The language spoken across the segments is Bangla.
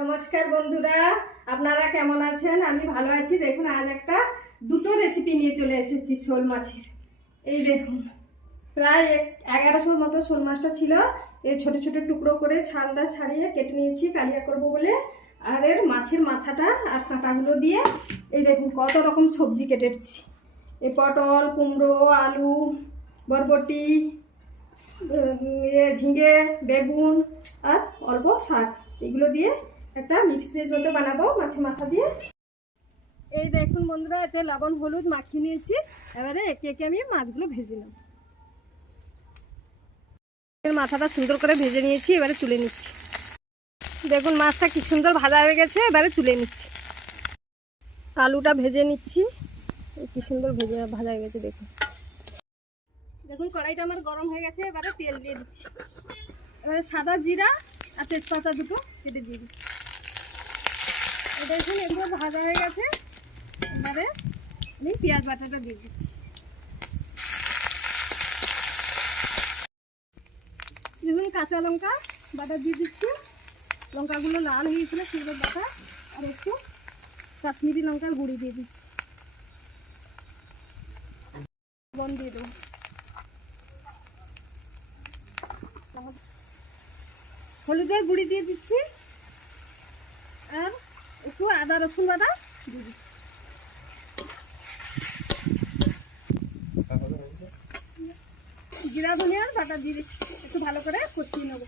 নমস্কার বন্ধুরা, আপনারা কেমন আছেন? আমি ভালো আছি। দেখুন, আজ একটা দুটো রেসিপি নিয়ে চলে এসেছি শোল মাছের। এই দেখুন, প্রায় 1100 মতো শোল মাছটা ছিল। এই ছোট ছোট টুকরো করে ছালটা ছাড়িয়ে কেটে নিয়েছি কালিয়া করব বলে। আর এর মাছের মাথাটা আর কাঁটাগুলো দিয়ে এই দেখুন কত রকম সবজি কেটেছি। এই পটল, কুমড়ো, আলু, বরবটি, ঝিঙে, বেগুন আর অল্প শাক, এগুলো দিয়ে একটা মিক্স ভেজ মতো বানাবো মাছের মাথা দিয়ে। এই দেখুন বন্ধুরা, এতে লবণ হলুদ মাখিয়ে নিয়েছি। এবারে একে একে আমি মাছগুলো ভেজে নেব। মাথাটা সুন্দর করে ভেজে নিয়েছি, এবারে তুলে নিচ্ছি। দেখুন মাছটা কি সুন্দর ভাজা হয়ে গেছে, এবারে তুলে নিচ্ছি। আলুটা ভেজে নিচ্ছি, কি সুন্দর ভাজা হয়ে গেছে। দেখুন দেখুন কড়াইটা আমার গরম হয়ে গেছে, এবারে তেল দিয়ে দিচ্ছি। এবারে সাদা জিরা আর তেজপাতা দুটো কেটে দিয়ে দিচ্ছি। দেখুন এগুলো ভাজা হয়ে গেছে, এবারে আমি পেঁয়াজ বাটাটা দিয়ে দিচ্ছি। দেখুন কাঁচা লঙ্কা বাটা দিয়ে দিচ্ছি। লঙ্কাগুলো লাল হয়ে গেছিলো সুন্দর বাটা, আর একটু কাশ্মীরি লঙ্কার গুঁড়ি দিয়ে দিচ্ছি। লবণ দিয়ে দেবো, হলুদের গুঁড়ি দিয়ে দিচ্ছি, আর একটু আদা রসুন বাটা দিয়ে দিচ্ছি। জিরা ধনিয়ার বাটা দিয়ে দিচ্ছি, একটু ভালো করে কষিয়ে নেবো।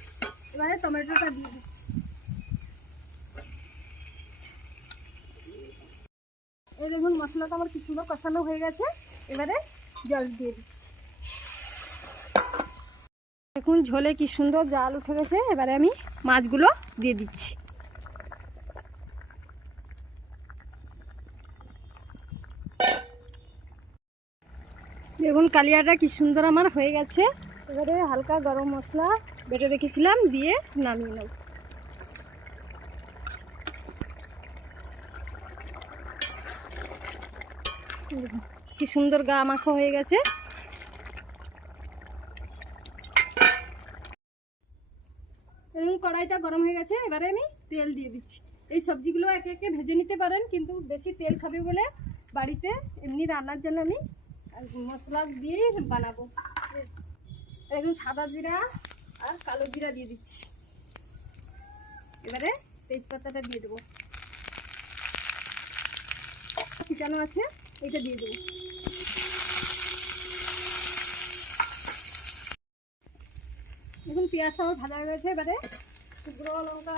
এবারে টমেটোটা দিয়ে দিচ্ছি। এই দেখুন মশলাটা আমার কি সুন্দর কষানো হয়ে গেছে, এবারে জল দিয়ে দিচ্ছি। দেখুন ঝোলে কি সুন্দর জাল উঠে গেছে, এবারে আমি মাছগুলো দিয়ে দিচ্ছি। দেখুন কালিয়াটা কি সুন্দর আমার হয়ে গেছে। এবারে হালকা গরম মশলা বেটে রেখেছিলাম দিয়ে নামিয়ে নেব। কি সুন্দর গা মাখা হয়ে গেছে। এবং কড়াইটা গরম হয়ে গেছে, এবারে আমি তেল দিয়ে দিচ্ছি। এই সবজিগুলো একে একে ভেজে নিতে পারেন, কিন্তু বেশি তেল খাবে বলে বাড়িতে এমনি রান্নার জন্য আমি মশলা দিয়ে বানাবো। এখন সাদা জিরা আর কালো জিরা দিয়ে দিচ্ছি। এবারে তেজপাতাটা দিয়ে দেবো, ঠিকানো আছে এটা দিয়ে দেবো। দেখুন পেঁয়াজটা আমার ভাজা হয়ে গেছে, এবারে শুকনো লঙ্কা